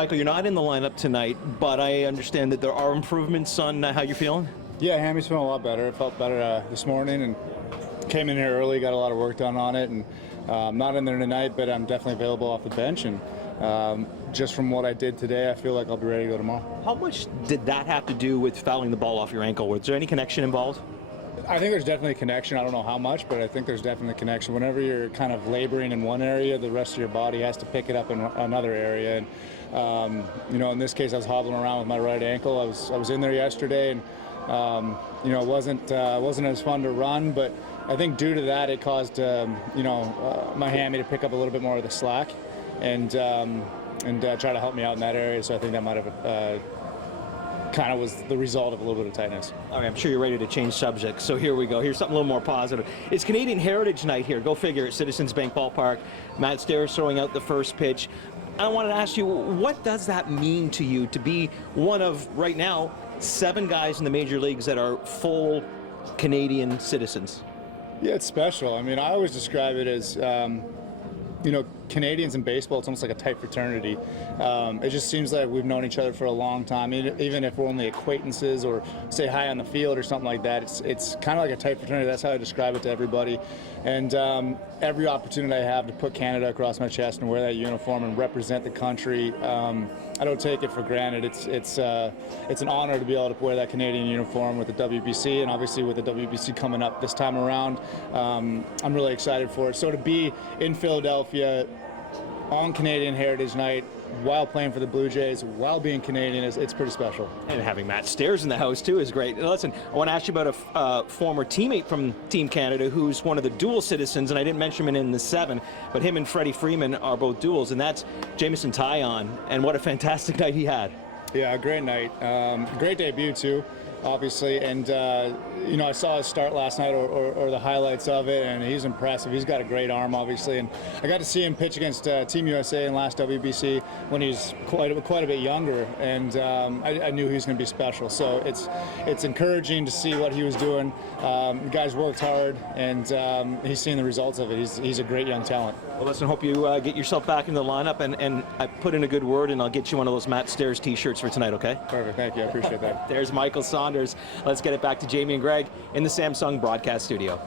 Michael, you're not in the lineup tonight, but I understand that there are improvements on how you're feeling. Yeah, Hammy's feeling a lot better. It felt better this morning, and came in here early, got a lot of work done on it, and I'm not in there tonight, but I'm definitely available off the bench. And just from what I did today, I feel like I'll be ready to go tomorrow. How much did that have to do with fouling the ball off your ankle? Was there any connection involved? I think there's definitely a connection. I don't know how much, but I think there's definitely a connection. Whenever you're kind of laboring in one area, the rest of your body has to pick it up in another area. And in this case, I was hobbling around with my right ankle. I was in there yesterday, and it wasn't as fun to run, but I think due to that, it caused my hammy to pick up a little bit more of the slack, and try to help me out in that area. So I think that might have kind of was the result of a little bit of tightness. All right, I'm sure you're ready to change subjects, so here we go. Here's something a little more positive. It's Canadian Heritage Night here. Go figure, at Citizens Bank Ballpark. Matt Stairs throwing out the first pitch. I wanted to ask you, what does that mean to you to be one of, right now, 7 guys in the major leagues that are full Canadian citizens? Yeah, it's special. I mean, I always describe it as, Canadians in baseball, it's almost like a tight fraternity. It just seems like we've known each other for a long time, even if we're only acquaintances or say hi on the field or something like that. It's kind of like a tight fraternity. That's how I describe it to everybody. And every opportunity I have to put Canada across my chest and wear that uniform and represent the country, I don't take it for granted. It's an honor to be able to wear that Canadian uniform with the WBC, and obviously with the WBC coming up this time around, I'm really excited for it. So to be in Philadelphia on Canadian Heritage Night while playing for the Blue Jays, while being Canadian, it's pretty special. And having Matt Stairs in the house too is great. Listen, I want to ask you about a former teammate from Team Canada who's one of the dual citizens, and I didn't mention him in the 7, but him and Freddie Freeman are both duals, and that's Jameson Taillon, and what a fantastic night he had. Yeah, great night. Great debut too, obviously, and I saw his start last night or the highlights of it, and he's impressive. He's got a great arm, obviously, and I got to see him pitch against Team USA in last WBC when he's quite a bit younger, and I knew he was going to be special. So it's encouraging to see what he was doing. The guy's worked hard, and he's seen the results of it. He's a great young talent. Well, listen, hope you get yourself back in the lineup, and I put in a good word, and I'll get you one of those Matt Stairs t-shirts for tonight, okay? Perfect, thank you, I appreciate that. There's Michael Saunders. Let's get it back to Jamie and Greg in the Samsung broadcast studio.